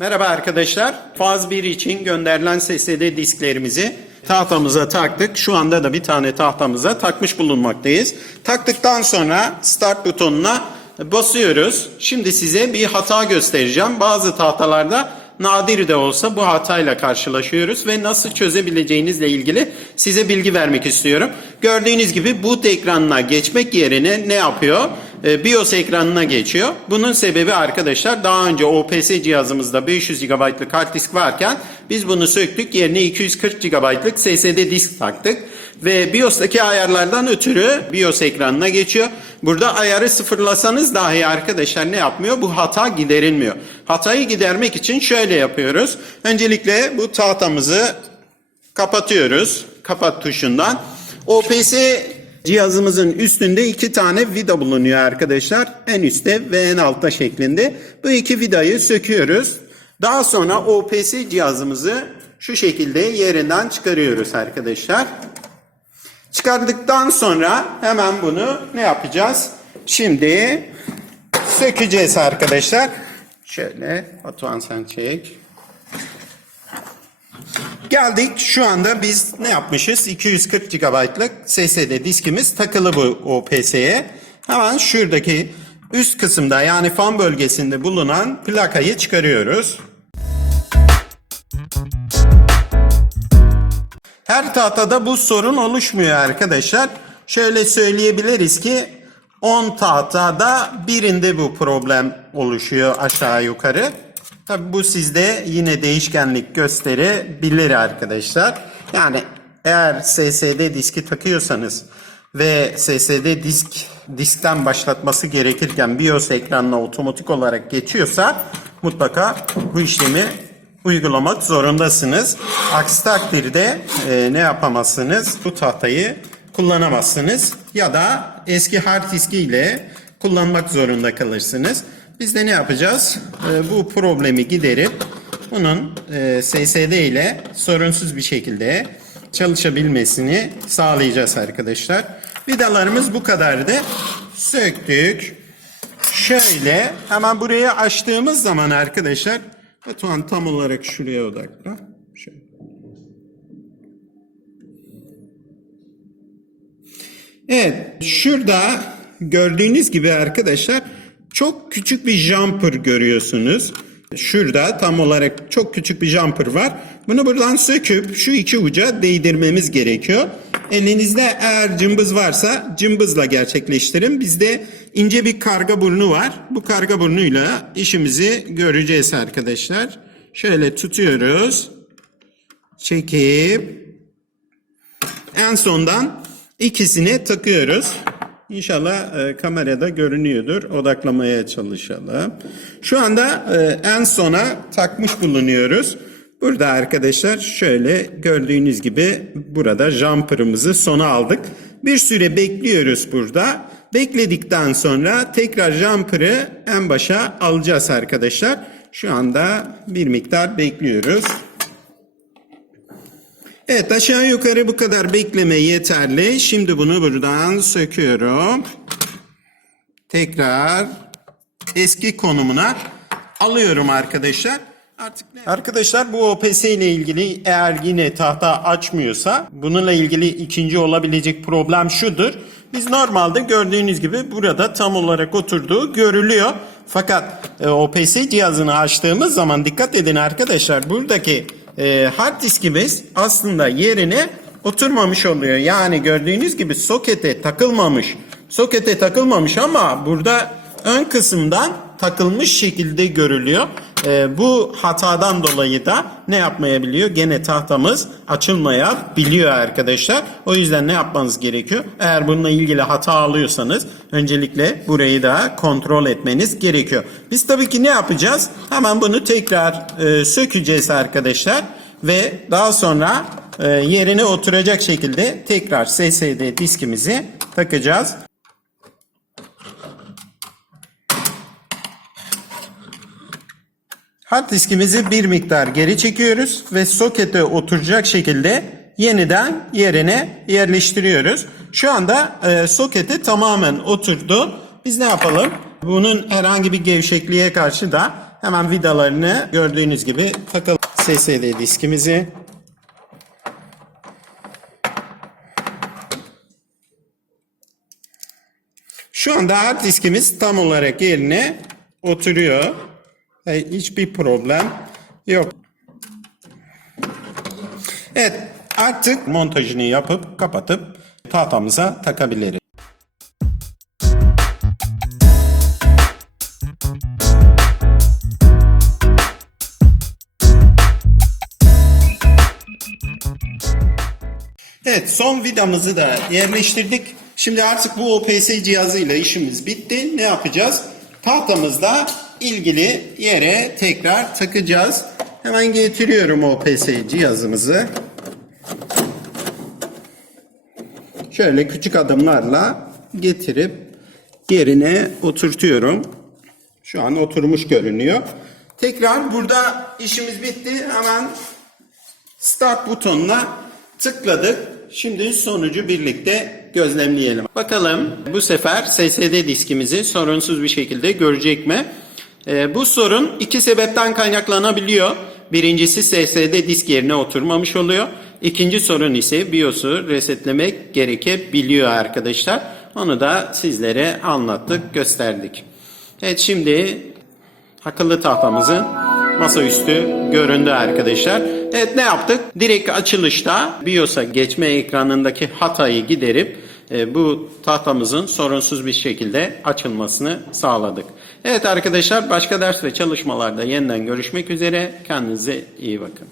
Merhaba arkadaşlar. Faz 1 için gönderilen SSD disklerimizi tahtamıza taktık. Şu anda da bir tane tahtamıza takmış bulunmaktayız. Taktıktan sonra start butonuna basıyoruz. Şimdi size bir hata göstereceğim. Bazı tahtalarda nadir de olsa bu hatayla karşılaşıyoruz ve nasıl çözebileceğinizle ilgili size bilgi vermek istiyorum. Gördüğünüz gibi boot ekranına geçmek yerine ne yapıyor? Ee, BIOS ekranına geçiyor. Bunun sebebi arkadaşlar daha önce OPS cihazımızda 500 GB'lık hard disk varken biz bunu söktük yerine 240 GB'lık SSD disk taktık. Ve BIOS'taki ayarlardan ötürü BIOS ekranına geçiyor. Burada ayarı sıfırlasanız dahi arkadaşlar ne yapmıyor? Bu hata giderilmiyor. Hatayı gidermek için şöyle yapıyoruz. Öncelikle bu tahtamızı kapatıyoruz. Kapat tuşundan. OPS cihazımızın üstünde iki tane vida bulunuyor arkadaşlar. En üstte ve en altta şeklinde. Bu iki vidayı söküyoruz. Daha sonra OPS cihazımızı şu şekilde yerinden çıkarıyoruz arkadaşlar. Çıkardıktan sonra hemen bunu ne yapacağız? Şimdi sökeceğiz arkadaşlar. Şöyle Batuhan sen çek. Geldik şu anda biz ne yapmışız? 240 GB'lık SSD diskimiz takılı bu OPS'ye. Hemen şuradaki üst kısımda yani fan bölgesinde bulunan plakayı çıkarıyoruz. Her tahtada bu sorun oluşmuyor arkadaşlar. Şöyle söyleyebiliriz ki 10 tahtada birinde bu problem oluşuyor aşağı yukarı. Tabi bu sizde yine değişkenlik gösterebilir arkadaşlar. Yani eğer SSD diski takıyorsanız ve SSD disk diskten başlatması gerekirken BIOS ekranına otomatik olarak geçiyorsa mutlaka bu işlemi uygulamak zorundasınız. Aksi takdirde e, ne yapamazsınız? Bu tahtayı kullanamazsınız ya da eski hard diski ile kullanmak zorunda kalırsınız. Biz de ne yapacağız? E, bu problemi giderip bunun e, SSD ile sorunsuz bir şekilde çalışabilmesini sağlayacağız arkadaşlar. Vidalarımız bu kadardı. Söktük. Şöyle hemen burayı açtığımız zaman arkadaşlar Batuhan tam olarak şuraya odakla. Şöyle. Evet şurada gördüğünüz gibi arkadaşlar çok küçük bir jumper görüyorsunuz. Şurada tam olarak çok küçük bir jumper var. Bunu buradan söküp şu iki uca değdirmemiz gerekiyor. Elinizde eğer cımbız varsa cımbızla gerçekleştirin. Bizde ince bir karga burnu var. Bu karga burnuyla işimizi göreceğiz arkadaşlar. Şöyle tutuyoruz. Çekip en sondan ikisini takıyoruz. İnşallah e, kamerada görünüyordur. Odaklamaya çalışalım. Şu anda e, en sona takmış bulunuyoruz. Burada arkadaşlar şöyle gördüğünüz gibi burada jumper'ımızı sona aldık. Bir süre bekliyoruz burada. Bekledikten sonra tekrar jumper'ı en başa alacağız arkadaşlar. Şu anda bir miktar bekliyoruz. Evet aşağı yukarı bu kadar bekleme yeterli. Şimdi bunu buradan söküyorum. Tekrar eski konumuna alıyorum arkadaşlar. Artık ne? Arkadaşlar bu OPS ile ilgili eğer yine tahta açmıyorsa bununla ilgili ikinci olabilecek problem şudur. Biz normalde gördüğünüz gibi burada tam olarak oturduğu görülüyor. Fakat e, OPS cihazını açtığımız zaman dikkat edin arkadaşlar buradaki e, hard diskimiz aslında yerine oturmamış oluyor. Yani gördüğünüz gibi sokete takılmamış. Sokete takılmamış ama burada ön kısımdan takılmış şekilde görülüyor. E, bu hatadan dolayı da ne yapmayabiliyor? Gene tahtamız açılmayabiliyor arkadaşlar. O yüzden ne yapmanız gerekiyor? Eğer bununla ilgili hata alıyorsanız öncelikle burayı da kontrol etmeniz gerekiyor. Biz tabii ki ne yapacağız? Hemen bunu tekrar e, sökeceğiz arkadaşlar. Ve daha sonra e, yerine oturacak şekilde tekrar SSD diskimizi takacağız. Hard diskimizi bir miktar geri çekiyoruz ve sokete oturacak şekilde yeniden yerine yerleştiriyoruz. Şu anda e, sokete tamamen oturdu. Biz ne yapalım? Bunun herhangi bir gevşekliğe karşı da Hemen vidalarını gördüğünüz gibi takalım. SSD diskimizi. Şu anda hard diskimiz tam olarak yerine oturuyor. E, Hiçbir problem yok. Evet artık montajını yapıp kapatıp tahtamıza takabiliriz. Evet son vidamızı da yerleştirdik. Şimdi artık bu OPS cihazıyla işimiz bitti. Ne yapacağız? Tahtamızla ilgili yere tekrar takacağız. Hemen getiriyorum OPS cihazımızı. Şöyle küçük adımlarla getirip yerine oturtuyorum. Şu an oturmuş görünüyor. Tekrar burada işimiz bitti. Hemen Start butonuna tıkladık. Şimdi sonucu birlikte gözlemleyelim. Bakalım bu sefer SSD diskimizi sorunsuz bir şekilde görecek mi? Ee, bu sorun iki sebepten kaynaklanabiliyor. Birincisi SSD disk yerine oturmamış oluyor. İkinci sorun ise BIOS'u resetlemek gerekebiliyor arkadaşlar. Onu da sizlere anlattık, gösterdik. Evet şimdi akıllı tahtamızın masaüstü göründü arkadaşlar. Evet ne yaptık? Direkt açılışta BIOS'a geçme ekranındaki hatayı giderip bu tahtamızın sorunsuz bir şekilde açılmasını sağladık. Evet arkadaşlar başka ders ve çalışmalarda yeniden görüşmek üzere. Kendinize iyi bakın.